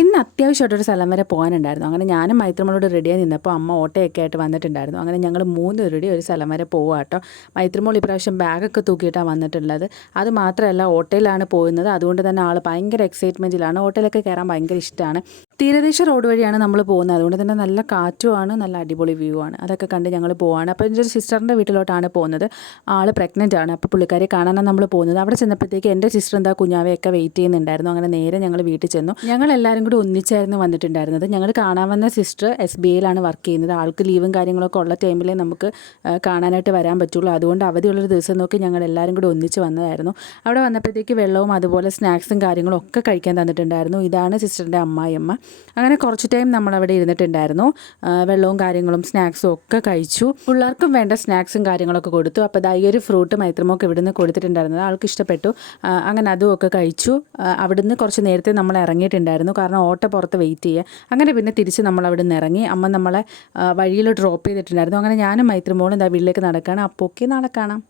ഇന്ന് അത്യാവശ്യമായിട്ടൊരു സ്ഥലം വരെ പോകാനുണ്ടായിരുന്നു. അങ്ങനെ ഞാനും മൈത്രിമോളോട് റെഡിയായി നിന്നപ്പോൾ അമ്മ ഓട്ടോയൊക്കെ ആയിട്ട് വന്നിട്ടുണ്ടായിരുന്നു. അങ്ങനെ ഞങ്ങൾ 3 പേരുടെ ഒരു സ്ഥലം വരെ പോവുക കേട്ടോ. മൈത്രിമോൾ ഇപ്രാവശ്യം ബാഗൊക്കെ തൂക്കിയിട്ടാണ് വന്നിട്ടുള്ളത്. അത് മാത്രമല്ല ഓട്ടോയിലാണ് പോകുന്നത്. അതുകൊണ്ട് തന്നെ ആൾ ഭയങ്കര എക്സൈറ്റ്മെൻറ്റിലാണ്. ഓട്ടോയിലൊക്കെ കയറാൻ ഭയങ്കര ഇഷ്ടമാണ്. തീരദേശ റോഡ് വഴിയാണ് നമ്മൾ പോകുന്നത്. അതുകൊണ്ട് തന്നെ നല്ല കാറ്റുമാണ്, നല്ല അടിപൊളി വ്യൂ ആണ്. അതൊക്കെ കണ്ട് ഞങ്ങൾ പോവാണ്. അപ്പോൾ എൻ്റെ ഒരു സിസ്റ്ററിൻ്റെ വീട്ടിലോട്ടാണ് പോകുന്നത്. ആൾ പ്രഗ്നൻ്റ് ആണ്. അപ്പോൾ പുള്ളിക്കാരെ കാണാനാണ് നമ്മൾ പോകുന്നത്. അവിടെ ചെന്നപ്പോഴത്തേക്ക് എൻ്റെ സിസ്റ്റർ എന്താ കുഞ്ഞാവയൊക്കെ വെയിറ്റ് ചെയ്യുന്നുണ്ടായിരുന്നു. അങ്ങനെ നേരെ ഞങ്ങൾ വീട്ടിൽ ചെന്നു. ഞങ്ങൾ എല്ലാവരും കൂടി ഒന്നിച്ചായിരുന്നു വന്നിട്ടുണ്ടായിരുന്നത്. ഞങ്ങൾ കാണാൻ വന്ന സിസ്റ്റർ SBIയിലാണ് വർക്ക് ചെയ്യുന്നത്. ആൾക്ക് ലീവും കാര്യങ്ങളൊക്കെ ഉള്ള ടൈമിലേ നമുക്ക് കാണാനായിട്ട് വരാൻ പറ്റുള്ളൂ. അതുകൊണ്ട് അവധിയുള്ളൊരു ദിവസം നോക്കി ഞങ്ങൾ എല്ലാവരും കൂടി ഒന്നിച്ച് വന്നതായിരുന്നു. അവിടെ വന്നപ്പോഴത്തേക്ക് വെള്ളവും അതുപോലെ സ്നാക്സും കാര്യങ്ങളും ഒക്കെ കഴിക്കാൻ തന്നിട്ടുണ്ടായിരുന്നു. ഇതാണ് സിസ്റ്ററിൻ്റെ അമ്മായിയമ്മ. അങ്ങനെ കുറച്ച് ടൈം നമ്മളവിടെ ഇരുന്നിട്ടുണ്ടായിരുന്നു. വെള്ളവും കാര്യങ്ങളും സ്നാക്സും ഒക്കെ കഴിച്ചു. പിള്ളേർക്കും വേണ്ട സ്നാക്സും കാര്യങ്ങളൊക്കെ കൊടുത്തു. അപ്പോൾ ഈ ഒരു ഫ്രൂട്ട് മൈത്രിമോൾക്ക് ഇവിടുന്ന് കൊടുത്തിട്ടുണ്ടായിരുന്നത് ആൾക്ക് ഇഷ്ടപ്പെട്ടു. അങ്ങനെ അതും ഒക്കെ കഴിച്ചു. അവിടുന്ന് കുറച്ച് നേരത്തെ നമ്മൾ ഇറങ്ങിയിട്ടുണ്ടായിരുന്നു. കാരണം ഓട്ടോ പുറത്ത് വെയിറ്റ് ചെയ്യുക. അങ്ങനെ പിന്നെ തിരിച്ച് നമ്മൾ അവിടെ നിന്ന് ഇറങ്ങി. അമ്മ നമ്മളെ വഴിയിൽ ഡ്രോപ്പ് ചെയ്തിട്ടുണ്ടായിരുന്നു. അങ്ങനെ ഞാനും മൈത്രിമോളും വീട്ടിലേക്ക് നടക്കുകയാണ്. അപ്പോൾ ഓക്കെ, നാളെ കാണാം.